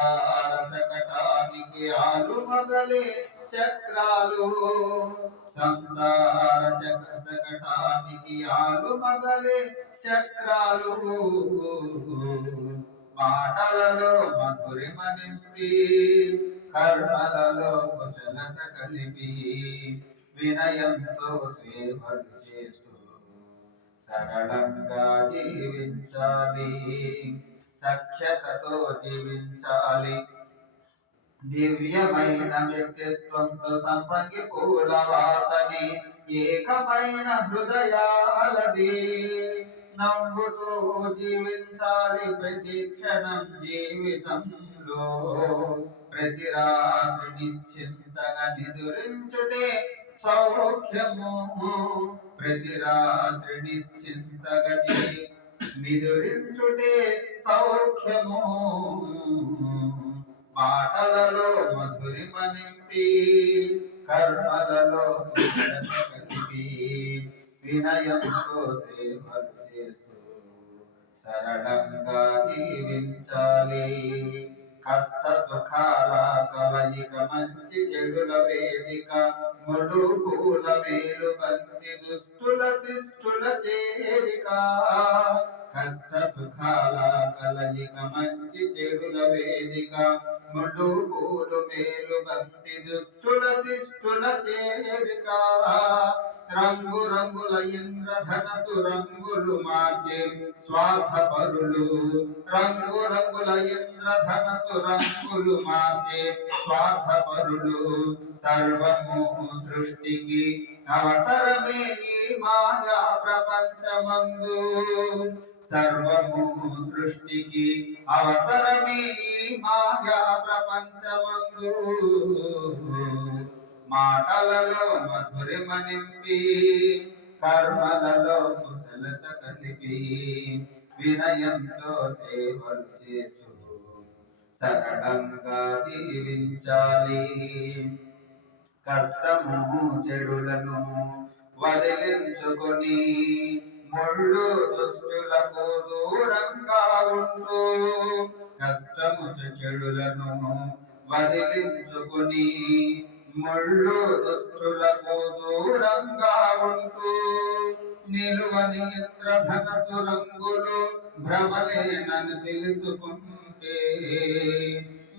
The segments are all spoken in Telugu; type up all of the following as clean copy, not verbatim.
సంసార శకటానికి ఆలుమగలే చక్రాలు సంసార శకటానికి ఆలుమగలే చక్రాలు మాటలలో మధురిమ నింపి కర్మలలో కుశలత కలిపి వినయంతో సేవలు చేస్తూ సరళంగా జీవించాలి సఖ్యతతో జీవించాలి దివ్యమైన వ్యక్తిత్వంతో సంపంగి పూల వాసని ఏకమైన హృదయాలది నవ్వుతూ జీవించాలి ప్రతి క్షణం జీవితంలో ప్రతి రాత్రి నిశ్చింతగా నిదురించుటే సౌఖ్యము ప్రతి రాత్రి నిశ్చింతగా నిదురించుటే సౌఖ్యము మాటలలో మధురిమ నింపి కర్మలలో కలిపి వినయంతో సేవలు చేస్తూ సరళంగా జీవించాలి కష్ట సుఖాల కలయిక మంచి చెడుల వేదిక ముడు పూల మేలు బంతి దుష్టుల శిష్టుల చేరిక కష్ట సుఖాల కలయిక మంచి చెడుల వేదిక ముడు పూలు మేలు బంతి దుష్టుల శిష్టుల చేరిక రంగు రంగుల ఇంద్రధనసు రంగులు మార్చే స్వార్థపరులు రంగు రంగుల ఇంద్రధనసు రంగులు మార్చే స్వార్థపరులు సర్వము సృష్టికి అవసరమే ఈ మాయా ప్రపంచమందు సర్వము సృష్టికి అవసరమే ఈ మాయా ప్రపంచమందు మాటలలో మధురిమ నింపి కర్మలలో కుశలత కలిపి వినయంతో సేవలు చేస్తూ సరళంగా జీవించాలి కష్టము చెడులను వదిలించుకొని ముళ్ళు దుష్టులకు దూరంగా ఉంటూ కష్టము చెడులను వదిలించుకొని ముళ్ళు దుష్టులకు దూరంగా ఉంటూ నిలువని ఇంద్రధనసు రంగులు భ్రమలేనని తెలుసుకుంటే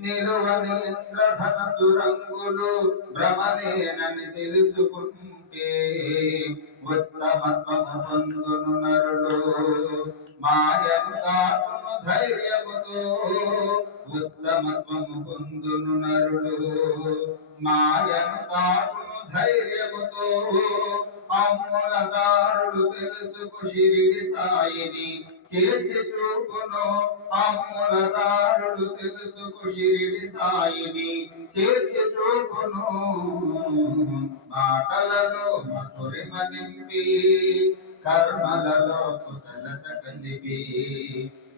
నిలువని ఇంద్రధనసు రంగులు భ్రమలేనని తెలుసుకుంటే ఉత్తమత్వము పొందును నరుడు మాయను కాటును ధైర్యముతో ఉత్తమత్వము పొందును నరుడు మాయను కాటును ధైర్యముతో అమ్ములదారుడు తెలుసుకు షిరిడి సాయిని చేర్చి చూపును అమ్ములదారుడు తెలుసుకు షిరిడి సాయిని చేర్చి చూపును మాటలలో మధురిమ నింపి కర్మలలో కుశలత కలిపి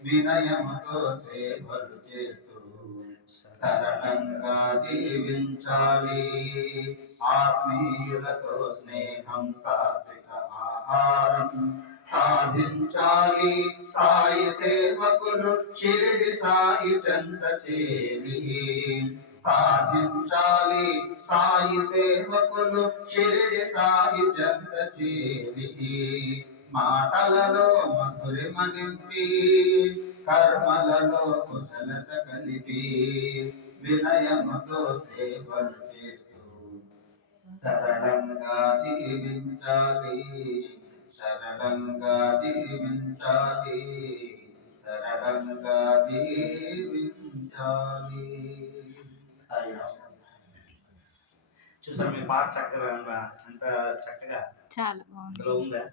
వినయముతో సేవలు చేస్తూ సరళంగా జీవించాలి ఆత్మీయులతో స్నేహం సాత్విక ఆహారం సాధించాలి సాయి సేవకులు షిరిడి సాయి చెంత చేరి సాధించాలి సాయి సేవకులు షిరిడి సాయి చెంత చేరి మాటలలో మధురిమ నింపి కర్మలలో కుశలత కలిపి వినయముతో సేవలు చేస్తూ సరళంగా జీవించాలి సరళంగా జీవించాలి సరళంగా జీవించాలి. చూసారు మీ పాట చక్కగా అంత చక్కగా చాలా బాగుంది ఉందా